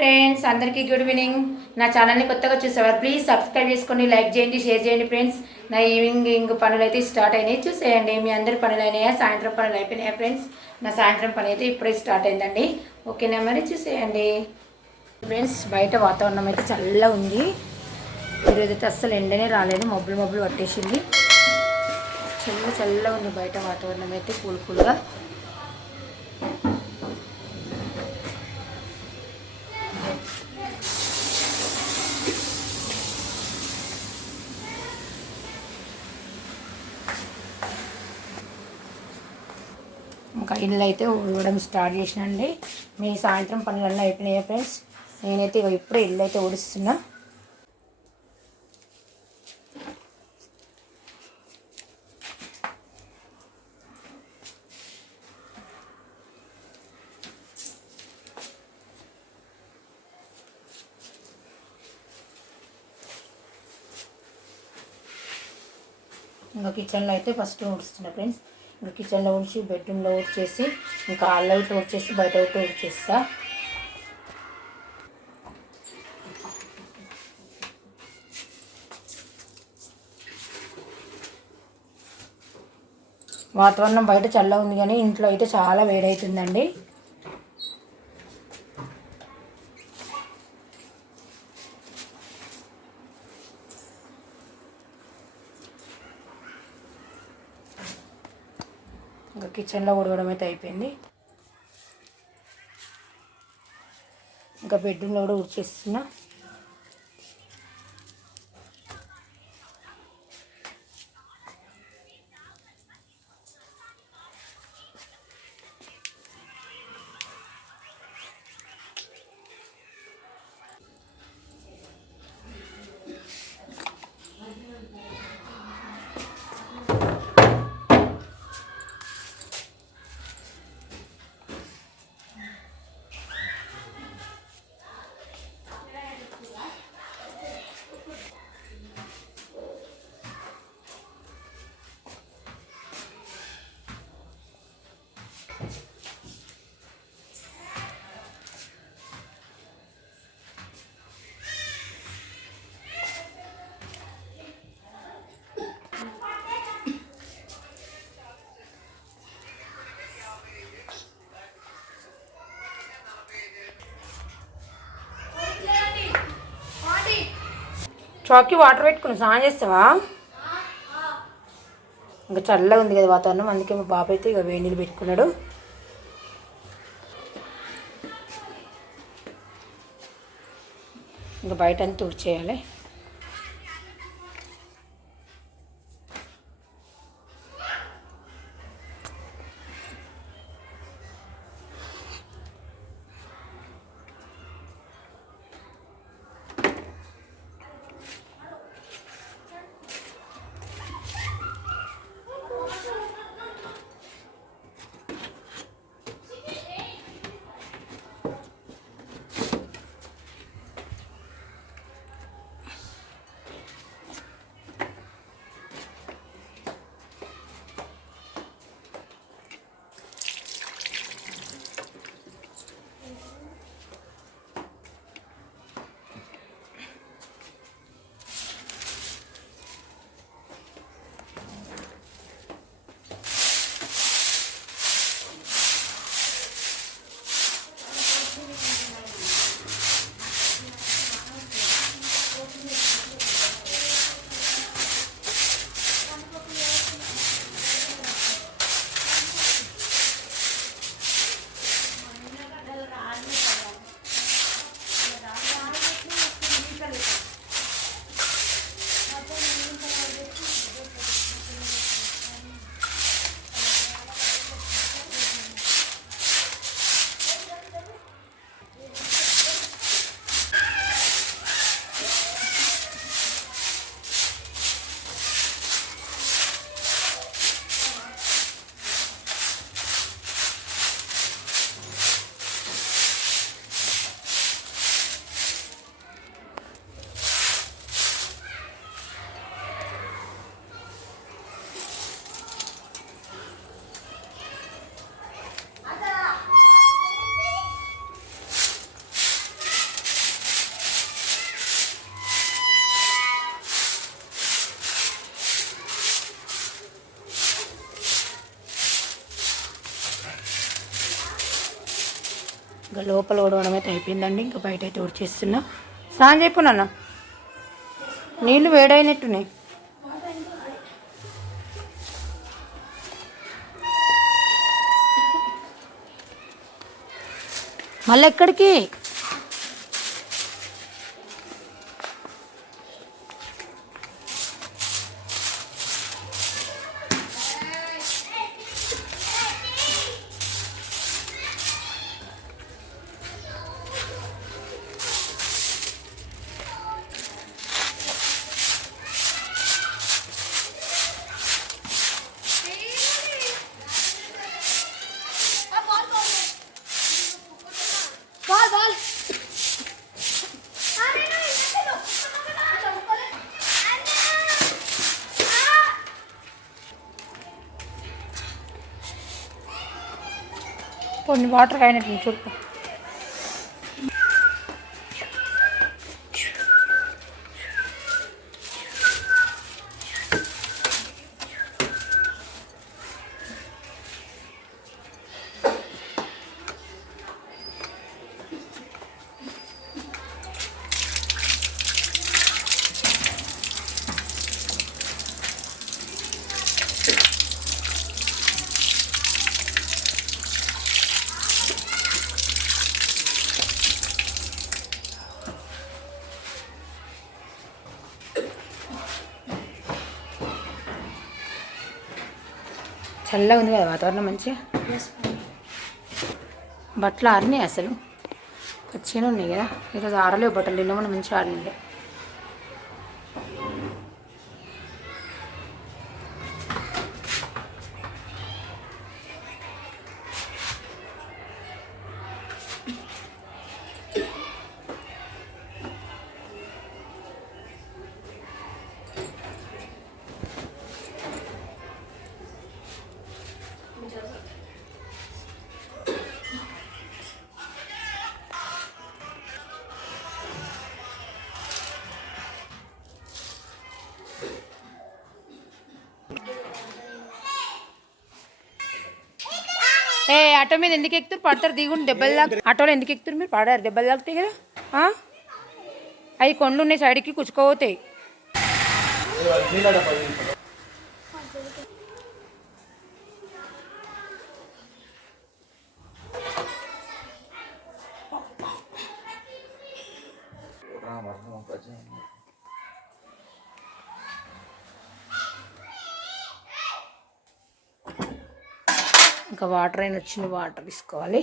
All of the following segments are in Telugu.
ఫ్రెండ్స్, అందరికీ గుడ్ ఈవినింగ్. నా ఛానల్ని కొత్తగా చూసేవారు ప్లీజ్ సబ్స్క్రైబ్ చేసుకొని లైక్ చేయండి, షేర్ చేయండి ఫ్రెండ్స్. నా ఈవినింగ్ పనులు అయితే స్టార్ట్ అయినాయి, చూసేయండి. మీ అందరి పనులు అయినాయా? సాయంత్రం పనులు అయిపోయినాయా ఫ్రెండ్స్? నా సాయంత్రం పని అయితే ఇప్పుడే స్టార్ట్ అయిందండి. ఓకేనా, మరి చూసేయండి ఫ్రెండ్స్. బయట వాతావరణం అయితే చల్లగా ఉంది. ఈరోజు అయితే అస్సలు ఎండనే రాలేదు, మబ్బులు మబ్బులు పట్టేసింది. చల్లగా ఉంది బయట వాతావరణం అయితే, కూల్గా. ఇంకా ఇల్లు అయితే ఊడడం స్టార్ట్ చేసినండి. మీ సాయంత్రం పనులన్నీ అయిపోయినాయా ఫ్రెండ్స్? నేనైతే ఇప్పుడే ఇల్లు అయితే ఊడుస్తున్నా. ఇంకా కిచెన్లో అయితే ఫస్ట్ ఊడుస్తున్నా ఫ్రెండ్స్. ఇంకా కిచెన్లో ఊడ్చి, బెడ్రూమ్లో ఊడ్చేసి, ఇంకా హాల్లో ఇట్లా ఊడ్చేసి, బయట ఒకటి ఊడ్చేస్తా. వాతావరణం బయట చల్లగా ఉంది, కానీ ఇంట్లో అయితే చాలా వేడవుతుందండి. ఇంకా కిచెన్లో ఉడవడం అయితే అయిపోయింది. ఇంకా బెడ్రూమ్లో కూడా ఊడ్చేస్తున్నా. చాక్కి వాటర్ పెట్టుకుని స్నానం చేస్తావా? ఇంకా చల్లగా ఉంది కదా వాతావరణం, అందుకే మా బాబు అయితే ఇక వేడి నీళ్ళు పెట్టుకున్నాడు. ఇంకా బయట అంతా తుడిచేయాలి. ఇంకా లోపల ఉడవడం అయితే అయిపోయిందండి. ఇంకా బయట అయితే ఉడిచేస్తున్నా. స్నానం చెప్పు నాన్న, నీళ్ళు వేడైనట్టున్నాయి. మళ్ళీ ఎక్కడికి? కొన్ని వాటర్ అయినట్టు చూడు. చల్లగా ఉంది కదా వాతావరణం, మంచిగా. బట్టలు ఆరినాయి, అసలు పచ్చిగా ఉన్నాయి కదా. ఈరోజు ఆరలేవు బట్టలు, నిన్న మనం మంచిగా ఆరలేదు. ఆటో మీద ఎందుకు ఎక్కుతారు? పడతారు, దిగుండి దెబ్బలు దాకా. ఆటోలో ఎందుకు ఎక్కుతారు మీరు? పడారు, దెబ్బలు తాకుతాయి కదా. అవి కొండలు ఉన్నాయి, సైడ్కి కుచ్చుకోపోతాయి. ఇంకా వాటర్ అయినా వచ్చింది, వాటర్ తీసుకోవాలి.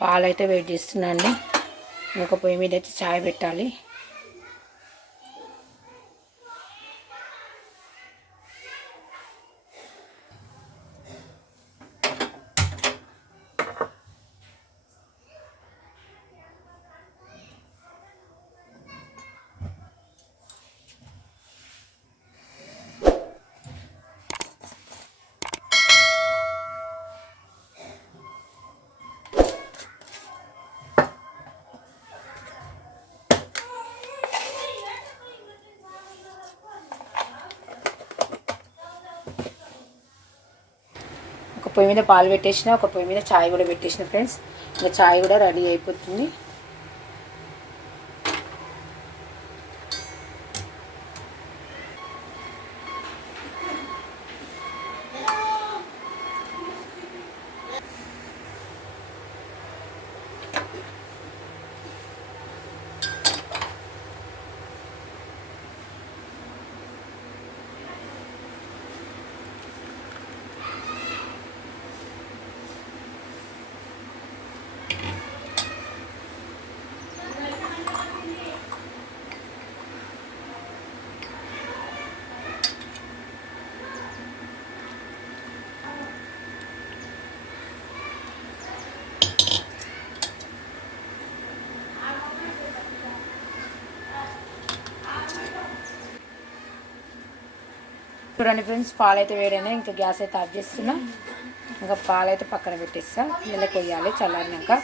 పాలు అయితే వెయిట్ చేస్తున్నా అండి. ఒక పొయ్యి మీద అయితే చాయ్ పెట్టాలి. ఒక పొయ్యి మీద పాలు పెట్టేసిన, ఒక పొయ్యి మీద చాయ్ కూడా పెట్టేసిన ఫ్రెండ్స్. ఇంకా చాయ్ కూడా రెడీ అయిపోతుంది. చూడండి ఫ్రెండ్స్, పాలు అయితే వేడైనా. ఇంకా గ్యాస్ అయితే ఆఫ్ చేస్తున్నా. ఇంకా పాలు అయితే పక్కన పెట్టేస్తా, పిల్లలకి వేయాలి చల్లారినాక.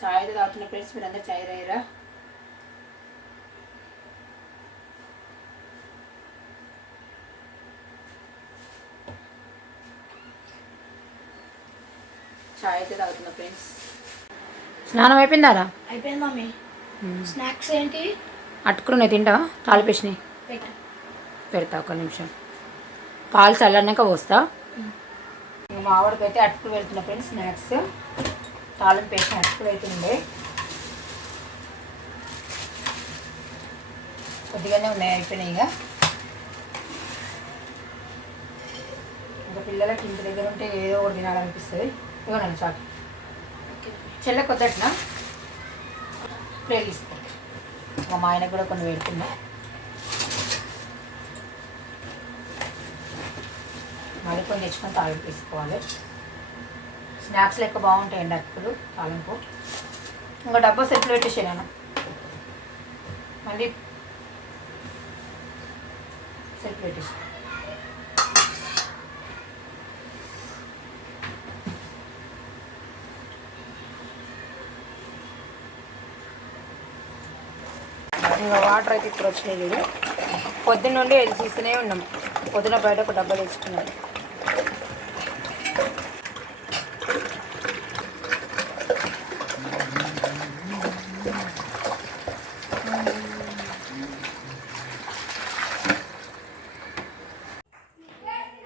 చాయ్ అయితే తాగుతున్న ఫ్రెండ్స్, మీరు అందరు చాయ్ తాగిరా? చాయ్ అయితే తాగుతున్నా ఫ్రెండ్స్. స్నానం అయిపోయిందారా? అయిపోయింది మమ్మీ. స్నాక్స్ ఏంటి? అటుకులు నేను తింటావా? తాలిపేసినాయి పెడతా, ఒక నిమిషం. పాలు చల్లన్నాక పోస్తా. ఇంకా మా ఆవిడకి అయితే అటుకులు పెడుతున్నా ఫ్రెండ్స్. స్నాక్స్ తాలింపు వేసిన అటుకులు అయితే ఉండే, కొద్దిగానే ఉన్నాయి, అయిపోయినాయి. ఇంకా పిల్లలకి ఇంటి దగ్గర ఉంటే ఏదో ఒకటి తినాలనిపిస్తుంది. ఇవ్వనండి చాకి చెల్లె కొద్దట్నా ప్లేట్ తీసుకో. మా ఆయనకు కూడా కొన్ని పెడుతున్నా. మళ్ళీ కొన్ని తెచ్చుకొని తాలింపు తీసుకోవాలి. స్నాక్స్ లెక్క బాగుంటాయండి అటుకులు తాలింపు. ఇంకా డబ్బా సెట్లు పెట్టేసాను, మళ్ళీ సెట్ పెట్టేసి. ఇంకా వాటర్ అయితే ఇప్పుడు వచ్చినాయి. ఇది పొద్దున్న నుండి ఎదురు చూస్తూనే ఉన్నాం. పొద్దున బయట ఒక డబ్బా తెచ్చుకున్నాం.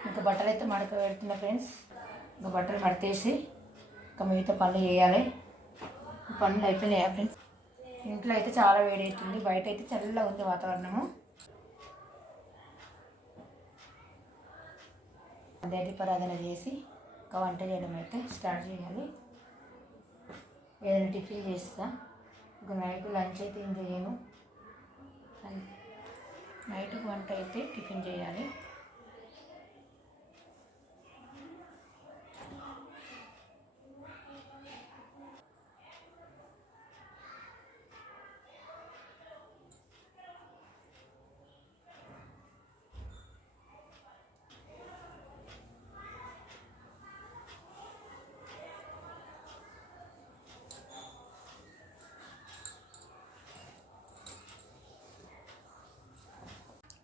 ఇంకా బట్టలు అయితే మడక పెడుతున్నా ఫ్రెండ్స్. ఇంకా బట్టలు మడతేసి ఇంకా మిగతా పనులు చేయాలి. పనులు అయిపోయినాయా ఫ్రెండ్స్? ఇంట్లో అయితే చాలా వేడి అవుతుంది, బయట అయితే చల్లగా ఉంది వాతావరణము. దీపారాధన చేసి ఇంకా వంట చేయడం అయితే స్టార్ట్ చేయాలి. ఏదైనా టిఫిన్ చేస్తా. ఇంకా నైట్ లంచ్ అయితే ఏం చేయను, నైట్ వంట అయితే టిఫిన్ చేయాలి.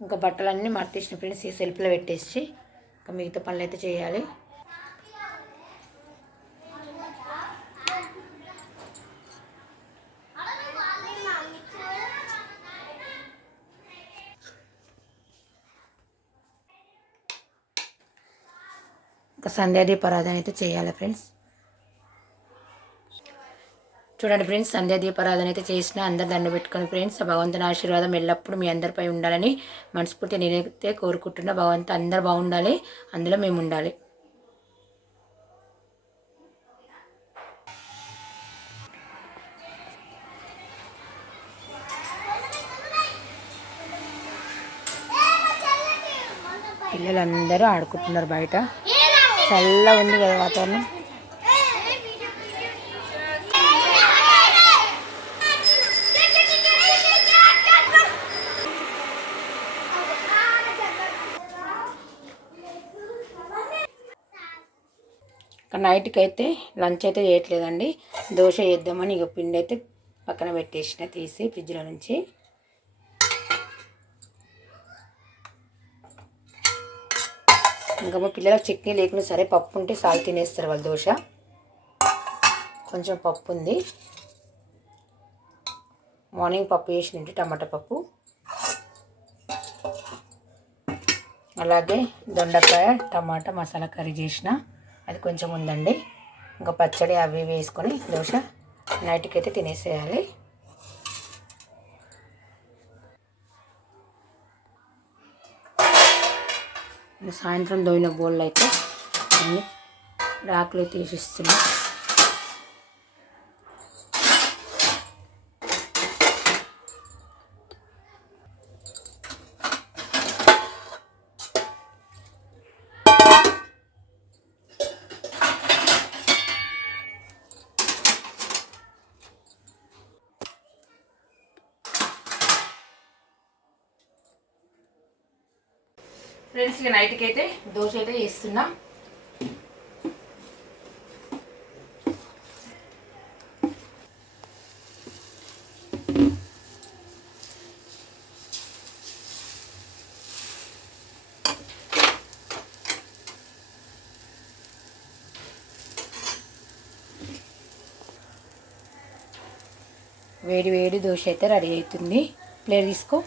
ఇంకా బట్టలన్నీ మడతేసిన ఫ్రెండ్స్, ఈ సెల్ఫ్లో పెట్టేసి ఇంకా మిగతా పనులు అయితే చేయాలి. ఇంకా సంధ్యా దీపారాధన అయితే చేయాలి ఫ్రెండ్స్. చూడండి ఫ్రెండ్స్, సంధ్యా దీపారాధన అయితే చేసిన అందరు దండ పెట్టుకొని ఫ్రెండ్స్, భగవంతుని ఆశీర్వాదం ఎల్లప్పుడూ మీ అందరిపై ఉండాలని మనస్ఫూర్తి నేనైతే కోరుకుంటున్నా. భగవంతు అందరు బాగుండాలి, అందులో మేము ఉండాలి. పిల్లలందరూ ఆడుకుంటున్నారు బయట, చల్లగా ఉంది కదా వాతావరణం. నైట్కి అయితే లంచ్ అయితే చేయట్లేదండి, దోశ చేద్దామని ఇక పిండి అయితే పక్కన పెట్టేసిన తీసి ఫ్రిడ్జ్లో నుంచి. ఇంకా మా పిల్లలకు చట్నీ లేకుండా సరే పప్పు ఉంటే సాల్ తినేస్తారు వాళ్ళు. దోశ కొంచెం పప్పు ఉంది, మార్నింగ్ పప్పు చేసినండి, టమాటా పప్పు. అలాగే దొండకాయ టమాటా మసాలా కర్రీ చేసిన, అది కొంచెం ఉందండి. ఇంకా పచ్చడి అవి వేసుకొని దోశ నైట్కి అయితే తినేసేయాలి. సాయంత్రం దోయిన బోళ్ళు అయితే అన్ని రాకులు తీసిస్తున్నా. ఫ్రెండ్స్ ఇక నైట్కి అయితే దోశ అయితే చేస్తున్నా. వేడి వేడి దోశ అయితే రెడీ అవుతుంది. ప్లేట్ తీసుకో.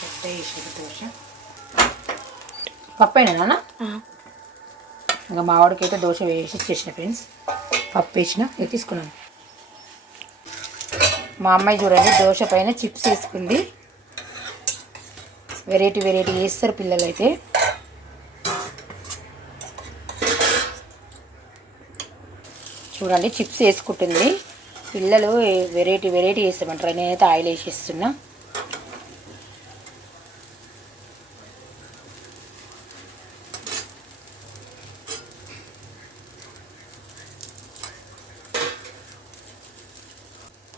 పెద్ద వేసేది దోశ. పప్పు అయినా నాన్న ఇంకా మావాడికి అయితే దోశ వేసి ఇచ్చేసిన ఫ్రెండ్స్. పప్పు వేసిన ఇది తీసుకున్నాను. మా అమ్మాయి చూడండి దోశ పైన చిప్స్ వేసుకుంది. వెరైటీ వెరైటీ వేస్తారు పిల్లలు అయితే. చూడండి చిప్స్ వేసుకుంటుంది. పిల్లలు వెరైటీ వెరైటీ వేస్తామంటారు. నేనైతే ఆయిల్ వేసేస్తున్నా.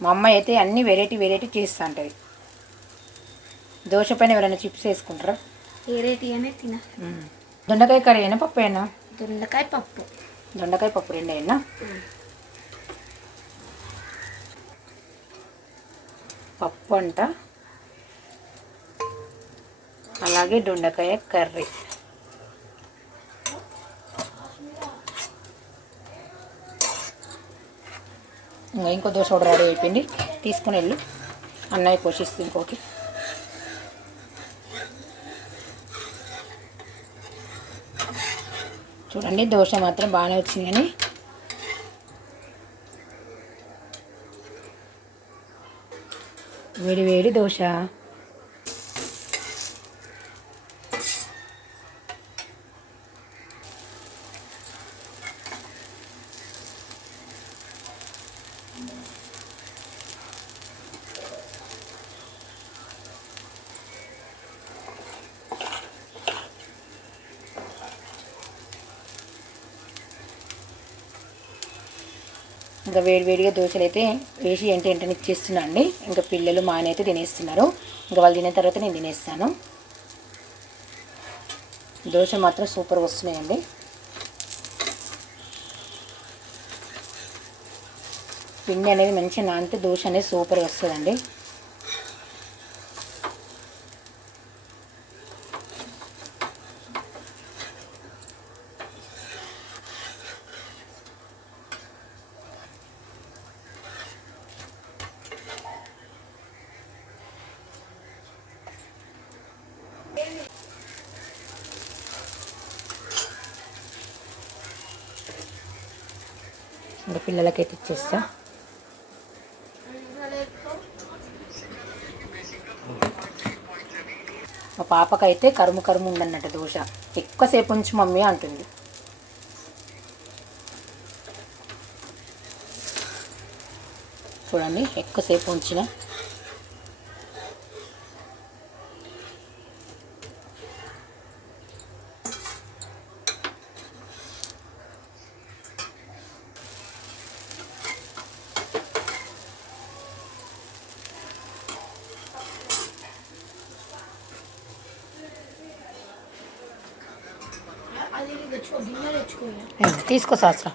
మా అమ్మాయి అయితే అన్ని వెరైటీ వెరైటీ చేస్తూ ఉంటుంది. దోశ పైన ఎవరైనా చిప్స్ వేసుకుంటారా? వెరైటీ అనే తిన. దొండకాయ కర్రీ అయినా పప్పు అయినా? దొండకాయ పప్పు. దొండకాయ పప్పు రెండు అయినా. పప్పు అంట, అలాగే దొండకాయ కర్రీ. ఇంకా ఇంకో దోశ కూడా రెడీ అయిపోయింది. తీసుకుని వెళ్ళు, అన్నయ్య పోషిస్తుంది ఇంకోటి. చూడండి దోశ మాత్రం బాగానే వచ్చింది. కానీ వేడి వేడి దోశ. ఇంకా వేడివేడిగా దోశలు అయితే వేసి ఏంటంటే ఇచ్చేస్తున్నా అండి. ఇంకా పిల్లలు మా ఆయన అయితే తినేస్తున్నారు. ఇంకా వాళ్ళు తినే తర్వాత నేను తినేస్తాను. దోశ మాత్రం సూపర్గా వస్తున్నాయండి. పిండి అనేది మంచిగా నానితే దోశ అనేది సూపర్గా వస్తుందండి. ఇంకా పిల్లలకైతే ఇచ్చేస్తా. మా పాపకైతే కరుము కరుము ఉందన్నట్టు దోశ. ఎక్కువసేపు ఉంచి మమ్మీ అంటుంది. చూడండి ఎక్కువసేపు ఉంచిన. తీసుకో శాస్త్రం.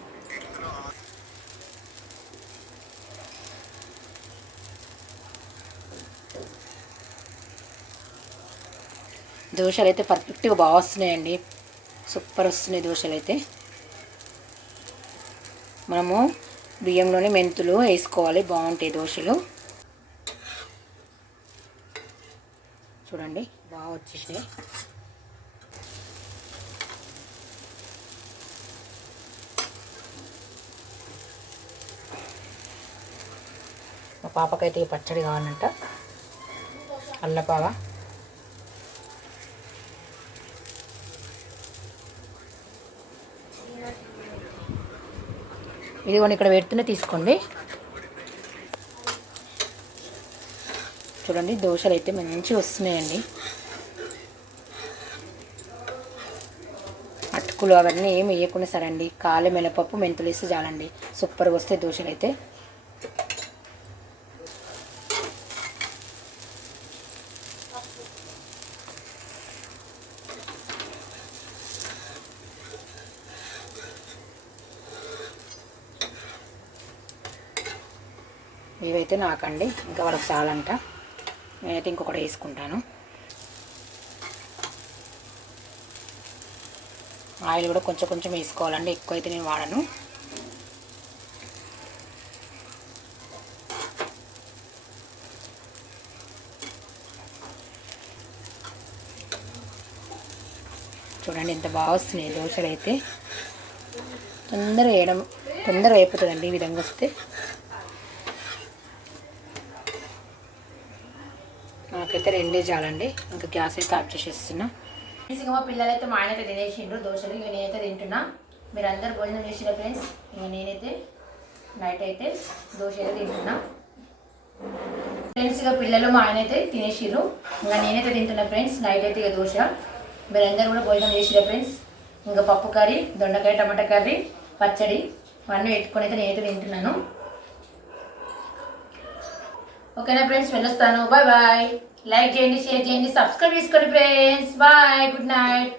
దోశలు అయితే పర్ఫెక్ట్గా బాగా వస్తున్నాయండి. సూపర్ వస్తున్నాయి దోశలు అయితే. మనము బియ్యంలోనే మెంతులు వేసుకోవాలి, బాగుంటాయి దోశలు. చూడండి బాగా వచ్చేసినాయి. మా పాపకైతే ఈ పచ్చడి కావాలంట, అల్లపావ. ఇదిగోండి ఇక్కడ పెడుతూనే తీసుకోండి. చూడండి దోశలు అయితే మంచిగా వస్తున్నాయండి. అటుకులు అవన్నీ ఏమి వేయకుండా సరే అండి, కాలు మినపప్పు మెంతులు వేస్తే చాలండి, సూపర్గా వస్తాయి దోశలు అయితే. ఇవైతే నాకండి, ఇంకా వాళ్ళకి చాలంట. నేనైతే ఇంకొకటి వేసుకుంటాను. ఆయిల్ కూడా కొంచెం కొంచెం వేసుకోవాలండి, ఎక్కువ అయితే నేను వాడను. చూడండి ఎంత బాగా వస్తున్నాయి దోశలు అయితే. తొందరగా అయిపోతుందండి ఈ విధంగా వస్తే. నాకైతే రెండే చాలండి, ఇంకా గ్యాస్ అయితే ఆఫ్ చేసేస్తున్నా. ఇంకా మా పిల్లలైతే మా ఆయన అయితే తినేసిండ్రు దోశలు, ఇక నేనైతే తింటున్నా. మీరు అందరు భోజనం చేసిన ఫ్రెండ్స్. ఇక నేనైతే నైట్ అయితే దోశ అయితే తింటున్నా ఫ్రెండ్స్. ఇక పిల్లలు మా ఆయన అయితే తినేసిర్రు, ఇంకా నేనైతే తింటున్నా ఫ్రెండ్స్ నైట్ అయితే ఇక దోశ. మీరందరూ కూడా భోజనం చేసిరా ఫ్రెండ్స్. ఇంకా పప్పు కర్రీ, దొండకాయ టమాటా కర్రీ, పచ్చడి అన్నీ పెట్టుకొని అయితే నేనైతే తింటున్నాను. ఓకేనా ఫ్రెండ్స్, వెళ్ళొస్తాను. Bye bye. లైక్ చేయండి, షేర్ చేయండి, సబ్స్క్రైబ్ చేసుకోండి ఫ్రెండ్స్. Bye, good night.